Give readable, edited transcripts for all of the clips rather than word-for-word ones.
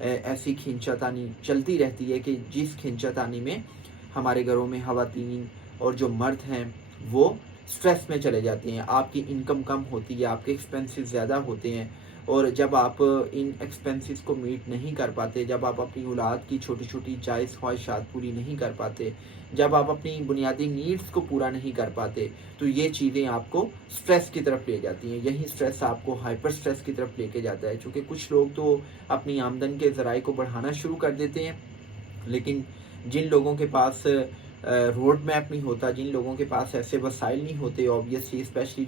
ایسی کھینچاتانی چلتی رہتی ہے کہ جس کھینچاتانی میں ہمارے گھروں میں خواتین اور جو مرد ہیں وہ سٹریس میں چلے جاتے ہیں. آپ کی انکم کم ہوتی ہے, آپ کے ایکسپینسز زیادہ ہوتے ہیں, اور جب آپ ان ایکسپینسز کو میٹ نہیں کر پاتے, جب آپ اپنی اولاد کی چھوٹی چھوٹی جائز خواہشات پوری نہیں کر پاتے, جب آپ اپنی بنیادی نیڈز کو پورا نہیں کر پاتے, تو یہ چیزیں آپ کو سٹریس کی طرف لے جاتی ہیں. یہی سٹریس آپ کو ہائپر سٹریس کی طرف لے کے جاتا ہے, چونکہ کچھ لوگ تو اپنی آمدن کے ذرائع کو بڑھانا شروع کر دیتے ہیں, لیکن جن لوگوں کے پاس روڈ میپ نہیں ہوتا, جن لوگوں کے پاس ایسے وسائل نہیں ہوتے, آبویسلی اسپیشلی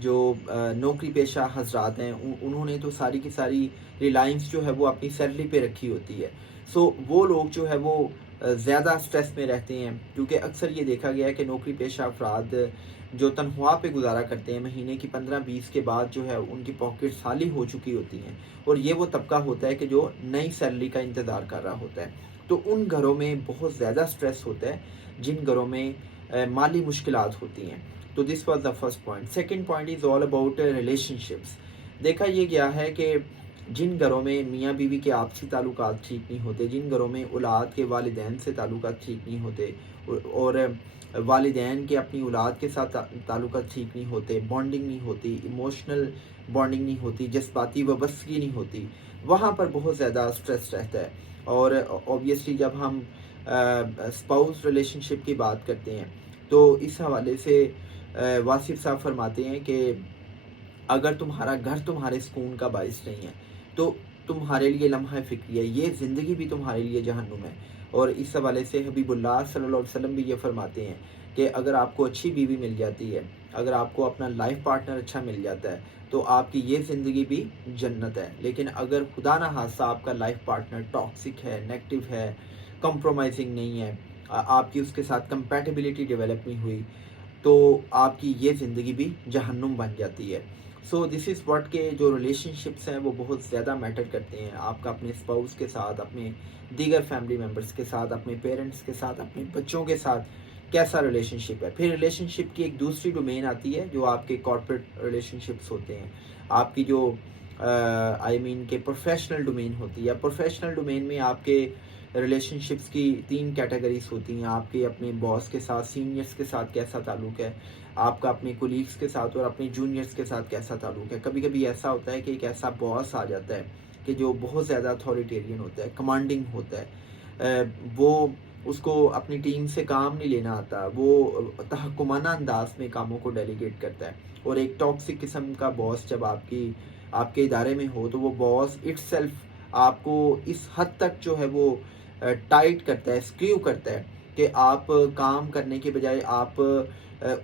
جو نوکری پیشہ حضرات ہیں, انہوں نے تو ساری کی ساری ریلائنس جو ہے وہ اپنی سیلری پہ رکھی ہوتی ہے. سو وہ لوگ جو ہے وہ زیادہ سٹریس میں رہتے ہیں, کیونکہ اکثر یہ دیکھا گیا ہے کہ نوکری پیشہ افراد جو تنخواہ پہ گزارا کرتے ہیں, مہینے کی 15-20 کے بعد جو ہے ان کی پاکٹ خالی ہو چکی ہوتی ہیں, اور یہ وہ طبقہ ہوتا ہے کہ جو نئی سیلری کا انتظار کر رہا ہوتا ہے. تو ان گھروں میں بہت زیادہ سٹریس ہوتا ہے جن گھروں میں مالی مشکلات ہوتی ہیں. تو this was the first point. Second point is all about relation ships. دیکھا یہ گیا ہے کہ جن گھروں میں میاں بیوی کے آپسی تعلقات ٹھیک نہیں ہوتے, جن گھروں میں اولاد کے والدین سے تعلقات ٹھیک نہیں ہوتے, اور والدین کے اپنی اولاد کے ساتھ تعلقات ٹھیک نہیں ہوتے, بانڈنگ نہیں ہوتی, ایموشنل بانڈنگ نہیں ہوتی, جذباتی وابستگی نہیں ہوتی, وہاں پر بہت زیادہ سٹریس رہتا ہے. اور اوبیسلی جب ہم اسپاؤس ریلیشن شپ کی بات کرتے ہیں تو اس حوالے سے واصف صاحب فرماتے ہیں کہ اگر تمہارا گھر تمہارے سکون کا باعث نہیں ہے تو تمہارے لیے لمحہ فکری ہے, یہ زندگی بھی تمہارے لیے جہنم ہے. اور اس حوالے سے حبیب اللہ صلی اللہ علیہ وسلم بھی یہ فرماتے ہیں کہ اگر آپ کو اچھی بیوی مل جاتی ہے, اگر آپ کو اپنا لائف پارٹنر اچھا مل جاتا ہے, تو آپ کی یہ زندگی بھی جنت ہے. لیکن اگر خدا نہ خواستہ آپ کا لائف پارٹنر ٹاکسک ہے, نیگیٹو ہے, کمپرومائزنگ نہیں ہے, آپ کی اس کے ساتھ کمپیٹیبلٹی ڈیولپ نہیں ہوئی, تو آپ کی یہ زندگی بھی جہنم بن جاتی ہے. سو دس از واٹ کہ جو ریلیشن شپس ہیں وہ بہت زیادہ میٹر کرتے ہیں. آپ کا اپنے اسپاؤس کے ساتھ, اپنے دیگر فیملی ممبرس کے ساتھ, اپنے پیرنٹس کے ساتھ, اپنے بچوں کے ساتھ کیسا ریلیشن شپ ہے. پھر ریلیشن شپ کی ایک دوسری ڈومین آتی ہے جو آپ کے کارپوریٹ ریلیشن شپس ہوتے ہیں, آپ کی جو کہ پروفیشنل ڈومین ہوتی ہے. پروفیشنل ڈومین میں آپ کے ریلیشن شپس کی 3 کیٹیگریز ہوتی ہیں. آپ کے اپنے باس کے ساتھ, سینئرس کے ساتھ کیسا تعلق ہے, آپ کا اپنے کولیگس کے ساتھ اور اپنے جونیئرس کے ساتھ کیسا تعلق ہے. کبھی کبھی ایسا ہوتا ہے کہ ایک ایسا باس آ جاتا ہے کہ جو بہت زیادہ اتھارٹیرین ہوتا ہے, کمانڈنگ ہوتا ہے, وہ اس کو اپنی ٹیم سے کام نہیں لینا آتا, وہ تحکمانہ انداز میں کاموں کو ڈیلیگیٹ کرتا ہے. اور ایک ٹاکسک قسم کا باس جب آپ کے ادارے میں ہو, تو وہ باس اٹ سیلف آپ کو اس حد تک جو ہے وہ ٹائٹ کرتا ہے, اسکریو کرتا ہے کہ آپ کام کرنے کے بجائے آپ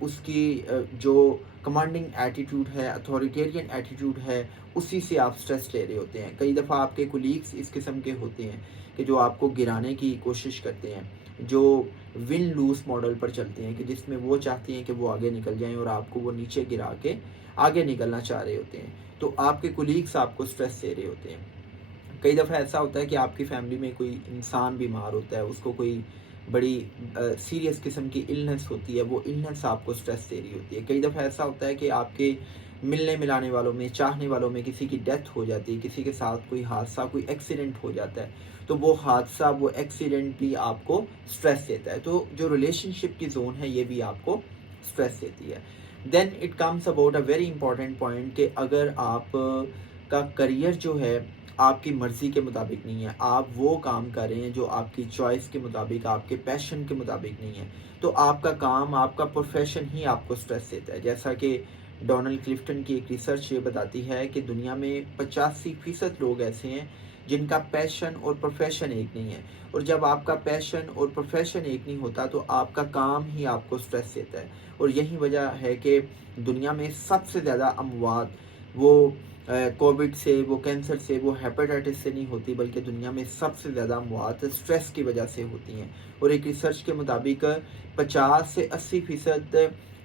اس کی جو کمانڈنگ ایٹیٹیوڈ ہے, اتھارٹیرین ایٹیٹیوڈ ہے, اسی سے آپ سٹریس لے رہے ہوتے ہیں. کئی دفعہ آپ کے کولیگس اس قسم کے ہوتے ہیں کہ جو آپ کو گرانے کی کوشش کرتے ہیں, جو ون لوز ماڈل پر چلتے ہیں, کہ جس میں وہ چاہتے ہیں کہ وہ آگے نکل جائیں اور آپ کو وہ نیچے گرا کے آگے نکلنا چاہ رہے ہوتے ہیں. تو آپ کے کولیگس آپ کو سٹریس دے رہے ہوتے ہیں. کئی دفعہ ایسا ہوتا ہے کہ آپ کی فیملی میں کوئی انسان بیمار ہوتا ہے, اس کو کوئی بڑی سیریس قسم کی النس ہوتی ہے, وہ النس آپ کو سٹریس دے رہی ہوتی ہے. کئی دفعہ ایسا ہوتا ہے کہ آپ کے ملنے ملانے والوں میں, چاہنے والوں میں کسی کی ڈیتھ ہو جاتی ہے, کسی کے ساتھ کوئی حادثہ, کوئی ایکسیڈنٹ ہو جاتا ہے, تو وہ حادثہ, وہ ایکسیڈنٹ بھی آپ کو سٹریس دیتا ہے. تو جو ریلیشن شپ کی زون ہے یہ بھی آپ کو سٹریس دیتی ہے. Then it comes about a very important point کہ اگر آپ کا کریئر جو ہے آپ کی مرضی کے مطابق نہیں ہے, آپ وہ کام کر رہے ہیں جو آپ کی چوائس کے مطابق, آپ کے پیشن کے مطابق نہیں ہے, تو آپ کا کام, آپ کا پروفیشن ہی آپ کو سٹریس دیتا ہے. جیسا کہ ڈونلڈ کلفٹن کی ایک ریسرچ یہ بتاتی ہے کہ دنیا میں 85% لوگ ایسے ہیں جن کا پیشن اور پروفیشن ایک نہیں ہے. اور جب آپ کا پیشن اور پروفیشن ایک نہیں ہوتا تو آپ کا کام ہی آپ کو سٹریس دیتا ہے. اور یہی وجہ ہے کہ دنیا میں سب سے زیادہ اموات وہ کووڈ سے, وہ کینسر سے, وہ ہیپیٹائٹس سے نہیں ہوتی, بلکہ دنیا میں سب سے زیادہ اموات سٹریس کی وجہ سے ہوتی ہیں. اور ایک ریسرچ کے مطابق 50 سے 80%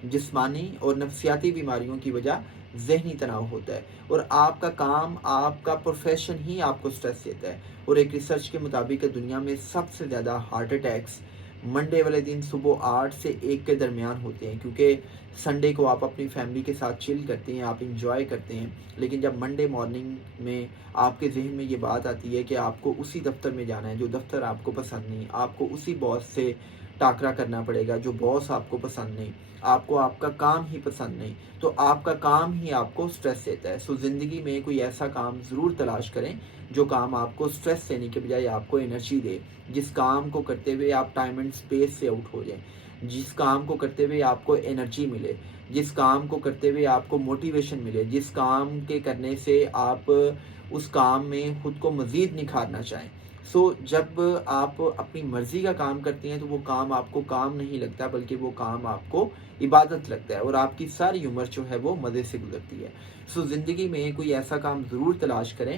جسمانی اور نفسیاتی بیماریوں کی وجہ ذہنی تناؤ ہوتا ہے. اور آپ کا کام, آپ کا پروفیشن ہی آپ کو سٹریس دیتا ہے. اور ایک ریسرچ کے مطابق دنیا میں سب سے زیادہ ہارٹ اٹیکس منڈے والے دن صبح 8 سے 1 کے درمیان ہوتے ہیں، کیونکہ سنڈے کو آپ اپنی فیملی کے ساتھ چل کرتے ہیں، آپ انجوائے کرتے ہیں. لیکن جب منڈے مارننگ میں آپ کے ذہن میں یہ بات آتی ہے کہ آپ کو اسی دفتر میں جانا ہے جو دفتر آپ کو پسند نہیں، آپ کو اسی باس سے ٹاکرا کرنا پڑے گا جو باس آپ کو پسند نہیں، آپ کو آپ کا کام ہی پسند نہیں، تو آپ کا کام ہی آپ کو سٹریس دیتا ہے. سو زندگی میں کوئی ایسا کام ضرور تلاش کریں جو کام آپ کو سٹریس دینے کے بجائے آپ کو انرجی دے، جس کام کو کرتے ہوئے آپ ٹائم اینڈ اسپیس سے آؤٹ ہو جائیں، جس کام کو کرتے ہوئے آپ کو انرجی ملے، جس کام کو کرتے ہوئے آپ کو موٹیویشن ملے، جس کام کے کرنے سے آپ اس کام میں خود کو مزید نکھارنا چاہیں. سو جب آپ اپنی مرضی کا کام کرتے ہیں تو وہ کام آپ کو کام نہیں لگتا، بلکہ وہ کام آپ کو عبادت لگتا ہے، اور آپ کی ساری عمر جو ہے وہ مزے سے گزرتی ہے. سو زندگی میں کوئی ایسا کام ضرور تلاش کریں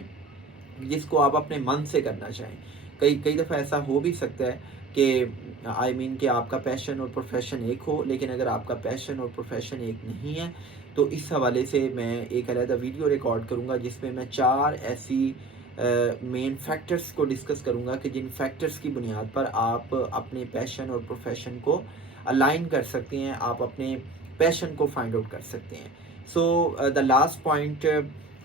جس کو آپ اپنے من سے کرنا چاہیں. کئی دفعہ ایسا ہو بھی سکتا ہے کہ کہ آپ کا پیشن اور پروفیشن ایک ہو، لیکن اگر آپ کا پیشن اور پروفیشن ایک نہیں ہے تو اس حوالے سے میں ایک علیحدہ ویڈیو ریکارڈ کروں گا جس میں 4 ایسی مین فیکٹرز کو ڈسکس کروں گا کہ جن فیکٹرز کی بنیاد پر آپ اپنے پیشن اور پروفیشن کو الائن کر سکتے ہیں، آپ اپنے پیشن کو فائنڈ آؤٹ کر سکتے ہیں. سو دا لاسٹ پوائنٹ،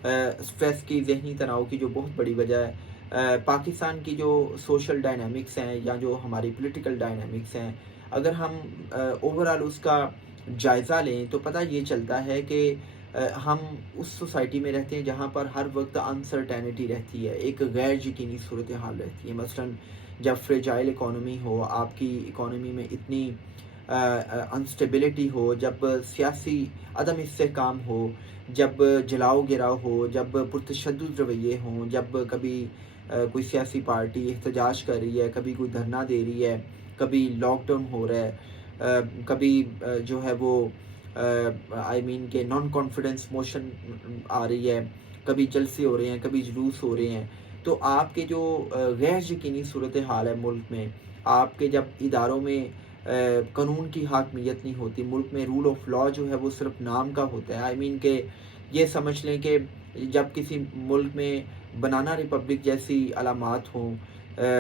اسٹریس کی، ذہنی تناؤ کی جو بہت بڑی وجہ ہے پاکستان کی جو سوشل ڈائنامکس ہیں یا جو ہماری پولیٹیکل ڈائنامکس ہیں، اگر ہم اوورال اس کا جائزہ لیں تو پتہ یہ چلتا ہے کہ ہم اس سوسائٹی میں رہتے ہیں جہاں پر ہر وقت انسرٹینٹی رہتی ہے، ایک غیر یقینی صورتحال رہتی ہے. مثلاً جب فریجائل اکانومی ہو، آپ کی اکانومی میں اتنی انسٹیبلٹی ہو، جب سیاسی عدم استحکام ہو، جب جلاؤ گراؤ ہو، جب پرتشدد رویے ہوں، جب کبھی کوئی سیاسی پارٹی احتجاج کر رہی ہے، کبھی کوئی دھرنا دے رہی ہے، کبھی لاک ڈاؤن ہو رہا ہے، کبھی جو ہے وہ کہ نان کانفیڈنس موشن آ رہی ہے، کبھی جلسے ہو رہے ہیں، کبھی جلوس ہو رہے ہیں، تو آپ کے جو غیر یقینی صورتحال ہے ملک میں، آپ کے جب اداروں میں قانون کی حاکمیت نہیں ہوتی، ملک میں رول آف لا جو ہے وہ صرف نام کا ہوتا ہے. کہ یہ سمجھ لیں کہ جب کسی ملک میں بنانا ریپبلک جیسی علامات ہوں،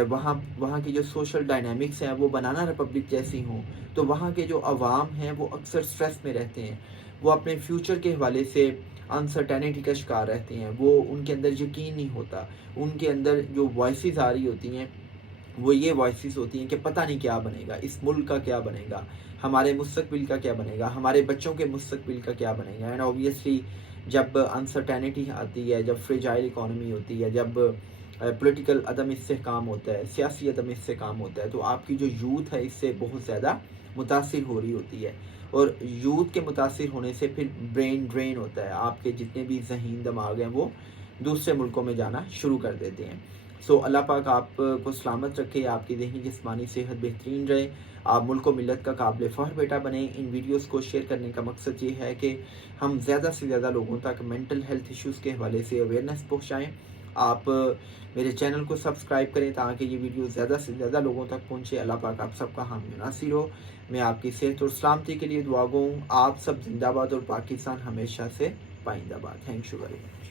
وہاں کی جو سوشل ڈائنامکس ہیں وہ بنانا ریپبلک جیسی ہوں، تو وہاں کے جو عوام ہیں وہ اکثر سٹریس میں رہتے ہیں، وہ اپنے فیوچر کے حوالے سے انسرٹینٹی کا شکار رہتے ہیں، وہ ان کے اندر یقین نہیں ہوتا. ان کے اندر جو وائسز آ رہی ہوتی ہیں وہ یہ وائسز ہوتی ہیں کہ پتہ نہیں کیا بنے گا، اس ملک کا کیا بنے گا، ہمارے مستقبل کا کیا بنے گا، ہمارے بچوں کے مستقبل کا کیا بنے گا. اینڈ اوبیسلی جب انسرٹینٹی آتی ہے، جب فریجائل اکانومی ہوتی ہے، جب پولیٹیکل عدم استحکام ہوتا ہے، سیاسی عدم استحکام ہوتا ہے، تو آپ کی جو یوتھ ہے اس سے بہت زیادہ متاثر ہو رہی ہوتی ہے. اور یوتھ کے متاثر ہونے سے پھر برین ڈرین ہوتا ہے، آپ کے جتنے بھی ذہین دماغ ہیں وہ دوسرے ملکوں میں جانا شروع کر دیتے ہیں. سو اللہ پاک آپ کو سلامت رکھے، آپ کی ذہنی جسمانی صحت بہترین رہے، آپ ملک و ملت کا قابل فخر بیٹا بنیں. ان ویڈیوز کو شیئر کرنے کا مقصد یہ ہے کہ ہم زیادہ سے زیادہ لوگوں تک مینٹل ہیلتھ ایشوز کے حوالے سے اویئرنیس پہنچائیں. آپ میرے چینل کو سبسکرائب کریں تاکہ یہ ویڈیو زیادہ سے زیادہ لوگوں تک پہنچے. اللہ پاک آپ سب کا حامی ناصر ہو. میں آپ کی صحت اور سلامتی کے لیے دعا گو ہوں. آپ سب زندہ باد اور پاکستان ہمیشہ سے پائندہ باد. Thank you very much.